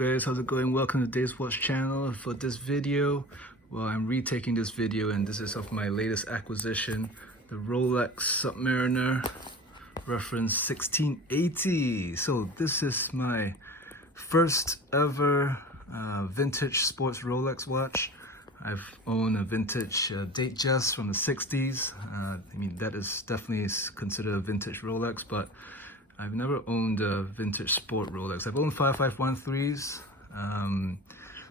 Guys, how's it going? Welcome to Dave's Watch channel. For this video, well, I'm retaking this video and this is of my latest acquisition, the Rolex Submariner reference 1680. So this is my first ever vintage sports Rolex watch. I've owned a vintage Datejust from the 60s. I mean, that is definitely considered a vintage Rolex, but I've never owned a vintage sport Rolex. I've owned 5513s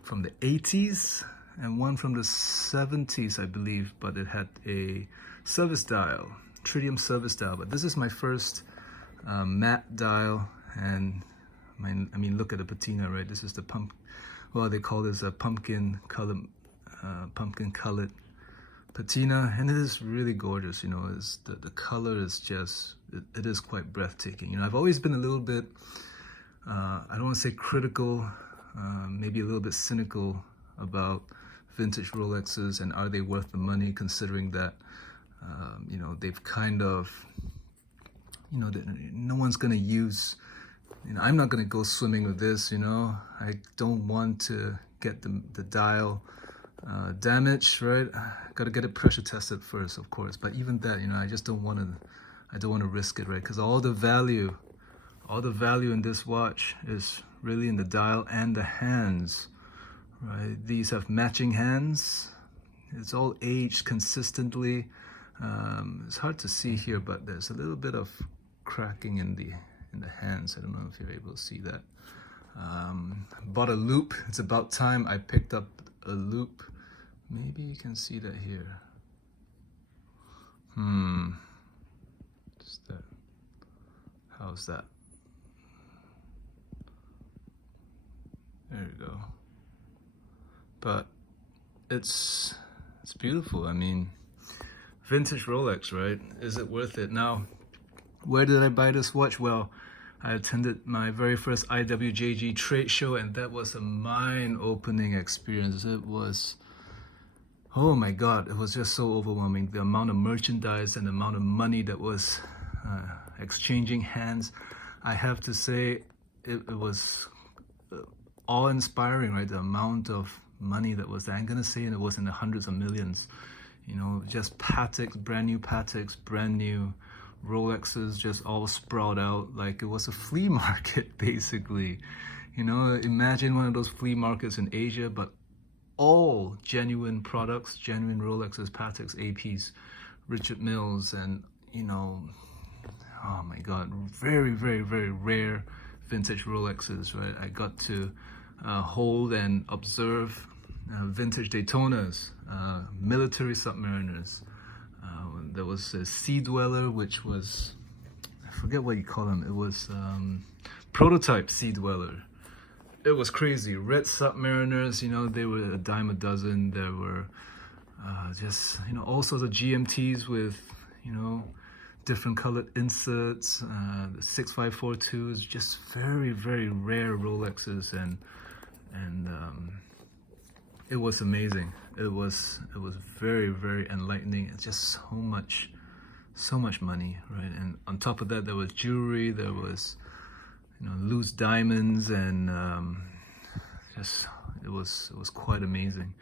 from the 80s and one from the 70s, I believe, but it had a service dial, tritium service dial. But this is my first matte dial, and I mean, look at the patina, right? This is the well, they call this a pumpkin colored patina, and it is really gorgeous. You know, the color is just it is quite breathtaking. You know, I've always been a little bit I don't want to say critical, maybe a little bit cynical about vintage Rolexes and are they worth the money, considering that you know, they've kind of, you know, no one's gonna use, you know, I'm not gonna go swimming with this. You know, I don't want to get the dial damaged, right? Got to get it pressure tested first, of course. But even that, you know, I just don't want to risk it, right? Because all the value in this watch is really in the dial and the hands, right? These have matching hands. It's all aged consistently. It's hard to see here, but there's a little bit of cracking in the hands. I don't know if you're able to see that. Bought a loop. It's about time I picked up a loop. Maybe you can see that here. Just that. How's that? There you go. But it's beautiful. I mean, vintage Rolex, right? Is it worth it? Now, where did I buy this watch? Well, I attended my very first IWJG trade show, and that was a mind-opening experience. It was, oh my God, it was just so overwhelming. The amount of merchandise and the amount of money that was exchanging hands. I have to say, it was awe-inspiring, right? The amount of money that was there. I'm gonna say it was in the hundreds of millions. You know, just Pateks, brand new Pateks, brand new Rolexes, just all sprawled out like it was a flea market, basically. You know, imagine one of those flea markets in Asia, but all genuine products, genuine Rolexes, Pateks, APs, Richard Milles, and, you know, oh my God, very, very, very rare vintage Rolexes, right? I got to hold and observe vintage Daytonas, military Submariners. There was a Sea Dweller, which was, I forget what you call them. It was prototype Sea Dweller. It was crazy. Red Submariners, you know, they were a dime a dozen. There were just, you know, all sorts of GMTs with, you know, different colored inserts. The 6542s, just very, very rare Rolexes, and it was amazing. It was very, very enlightening. It's just so much money, right? And on top of that, there was jewelry, there was, you know, loose diamonds, and just it was quite amazing.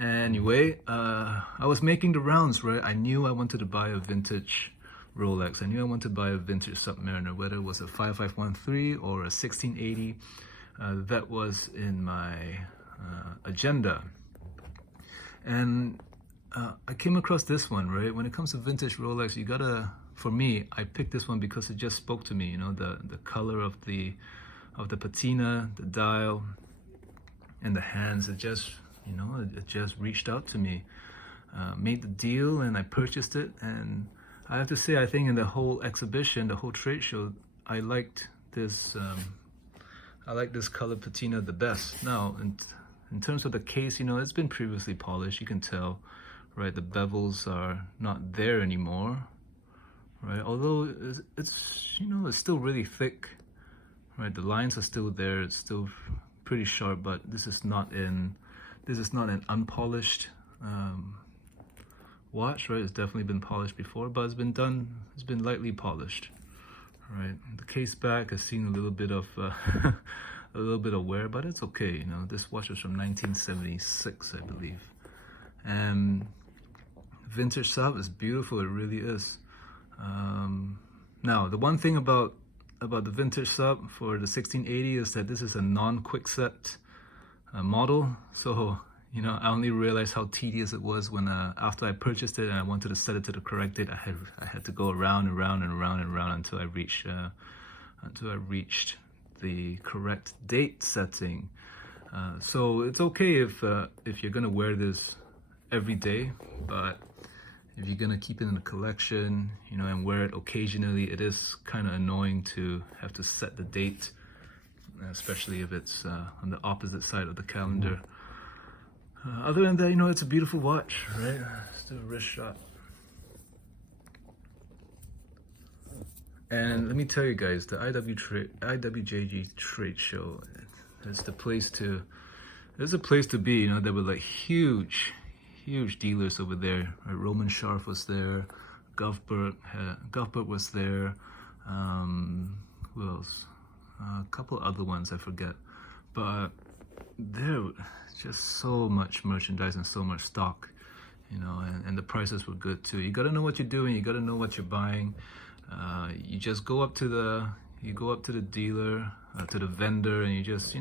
Anyway, I was making the rounds, right? I knew I wanted to buy a vintage Rolex. I knew I wanted to buy a vintage Submariner, whether it was a 5513 or a 1680. That was in my agenda. And I came across this one, right? When it comes to vintage Rolex, you gotta, for me, I picked this one because it just spoke to me, you know, the color of the patina, the dial, and the hands. It just, you know, it just reached out to me. Made the deal and I purchased it, and I have to say, I think in the whole exhibition, the whole trade show, I liked this color patina the best. Now, in terms of the case, you know, it's been previously polished. You can tell, right? The bevels are not there anymore, right? Although it's you know, it's still really thick, right? The lines are still there. It's still pretty sharp, but this is not an unpolished watch, right? It's definitely been polished before, but it's been lightly polished, right? The case back has seen a little bit of a little bit of wear, but it's okay. You know, this watch was from 1976, I believe. And vintage sub is beautiful. It really is. Now, the one thing about the vintage sub for the 1680 is that this is a non-quickset model. So, you know, I only realized how tedious it was when after I purchased it and I wanted to set it to the correct date. I had to go around and around and around and around until I reached the correct date setting. So it's okay if you're gonna wear this every day, but if you're gonna keep it in a collection, you know, and wear it occasionally, it is kind of annoying to have to set the date, especially if it's on the opposite side of the calendar. Other than that, you know, it's a beautiful watch, right? Let's do a wrist shot. And let me tell you guys, the IWJG trade show, it's the place to, it's a place to be. You know, there were like huge dealers over there. Right? Roman Scharf was there, Govbert was there. Who else? A couple other ones I forget, but there was just so much merchandise and so much stock, you know, and the prices were good too. You got to know what you're doing. You got to know what you're buying. You just go up to the dealer, to the vendor, and you just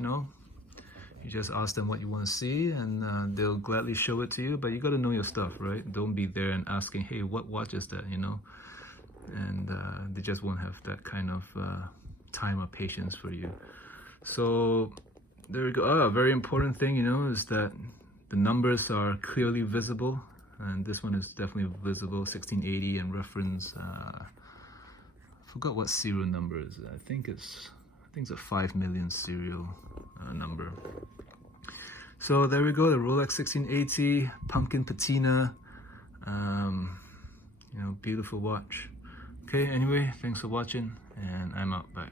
ask them what you want to see, and they'll gladly show it to you. But you got to know your stuff, right? Don't be there and asking, hey, what watch is that, you know? And they just won't have that kind of time or patience for you. So there we go. A very important thing, you know, is that the numbers are clearly visible, and this one is definitely visible, 1680, and reference. Forgot what serial number is it. I think it's a 5 million serial number. So there we go, the Rolex 1680 pumpkin patina. You know, beautiful watch. Okay, anyway, thanks for watching, and I'm out. Bye.